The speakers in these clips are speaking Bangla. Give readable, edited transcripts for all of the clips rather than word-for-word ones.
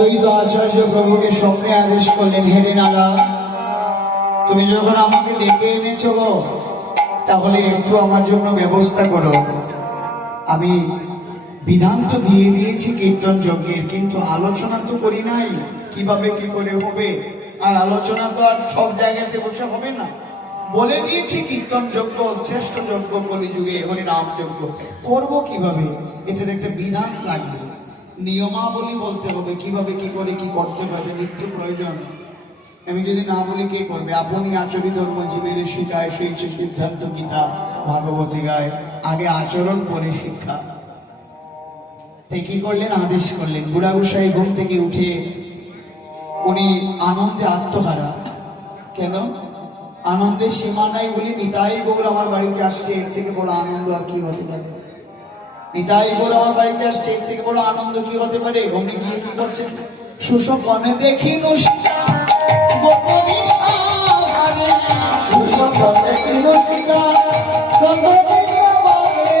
অদ্বৈত আচার্য প্রভুকে স্বপ্নে আদেশ করলেন, হেরে নাগা, তুমি যখন আমাকে ডেকে এনেছো গো, তাহলে একটু আমার জন্য ব্যবস্থা করো। আমি বিধান তো দিয়ে দিয়েছি কীর্তন যজ্ঞের, কিন্তু আলোচনা তো করি নাই কিভাবে কি করে হবে। আর আলোচনা তো আর সব জায়গাতে বসে হবে না। বলে দিয়েছি কীর্তন যজ্ঞ শ্রেষ্ঠ যজ্ঞ, কলিযুগে হরিনাম যজ্ঞ করবো কিভাবে, এটার একটা বিধান লাগবে, নিয়মাবলী বলতে হবে, কিভাবে কি করে কি করতে পারে, নিত্য প্রয়োজন। আমি যদি না বলি কে করবে? আপনি আচরিত ধর্ম জীবের শিখায়, সেই সিদ্ধান্ত গীতা ভাগবতী গায়, আগে আচরণ পরে শিক্ষা। তাই কি করলেন? আদেশ করলেন। বুড়াগুসাই ঘুম থেকে উঠে উনি আনন্দে আত্মহারা। কেন? আনন্দের সীমা নাই বলি নিতাই গৌর আমার বাড়িতে আসছে, এর থেকে বড় আনন্দ আর কি হতে পারে? নিতাই গৌর আমার বাড়িতে আসছে, এর থেকে বড় আনন্দ কি হতে পারে? উনি গিয়ে কি করছেন? সুষপনে দেখি নসিকা গোপনী সাহারে, সুষপনে দেখি নসিকা গোপনী সাহারে,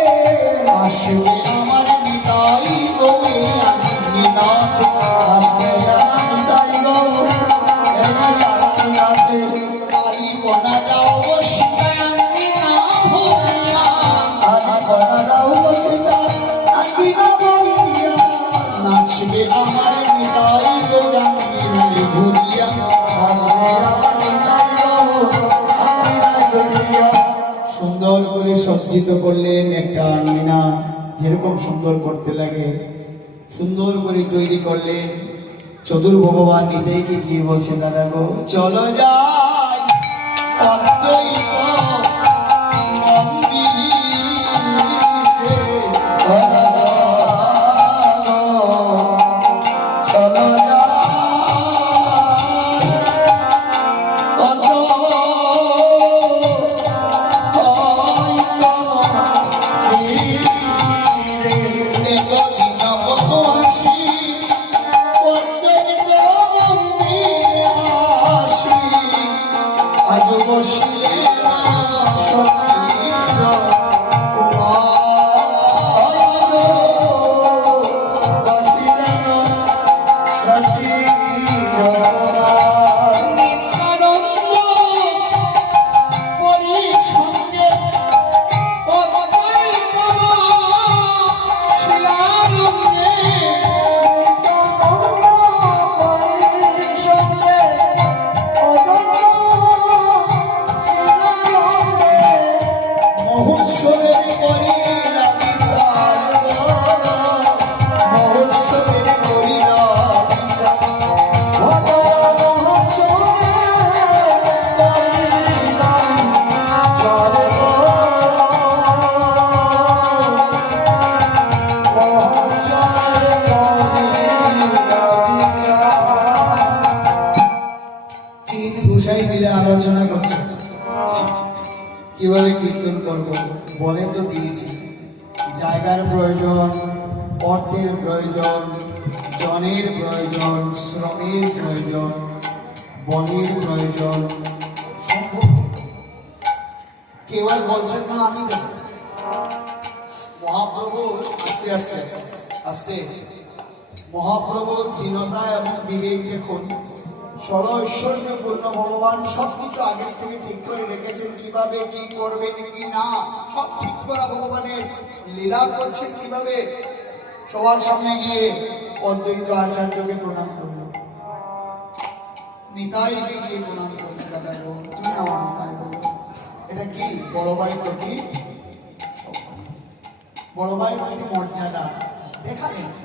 আসবে আমার নিতাই গৌরে আনন্দিনাথ, আসবে আমার নিতাই গৌর আনন্দিনাথে, কালী কোনা দাও বসিকা আনন্দিনা ভরিয়া, কালী কোনা দাও বসিকা আনন্দিনা ভরিয়া, নাচবে আমার নিতাই গৌর আনন্দিনাথে ভরিয়া, আসবে আমার নিতাই গৌর আনন্দিনাথে ভরিয়া। সুন্দর করে সজ্জিত করলেন একটা আনন্দিনা, যেরকম সুন্দর করতে লাগে সুন্দর করে তৈরি করলেন। চতুর ভগবান নিতাইকে গিয়ে বলছে, দাদা গো চলো যাই অদ্বৈত মন্দিরে, চলো আলোচনা করছে কিভাবে কীর্তন করব। বলে তো দিয়েছি জায়গার প্রয়োজন, অর্থের প্রয়োজন, জনের প্রয়োজন, শ্রমের প্রয়োজন, বনের প্রয়োজন। কেউ আর বলছেন না আমি দেব। মহাপ্রভুর আস্তে আস্তে আস্তে মহাপ্রভুর দীনতা এবং বিবেক দেখুন। সর্বৈশ্বর্যপূর্ণ ভগবান সবকিছু আগের থেকে ঠিক করে রেখেছেন, কিভাবে কি করবেন কি না সব ঠিক করা। ভগবানের লীলা করছেন কিভাবে। সবার সামনে গিয়ে অদ্বৈত আচার্যকে প্রণাম করলো, নিতাইকে গিয়ে প্রণাম করলো, দাদা গো তুমি আমার উপায় বলো, এটা কি বড় ভাই প্রতি, বড় ভাই প্রতি মর্যাদা দেখালেন।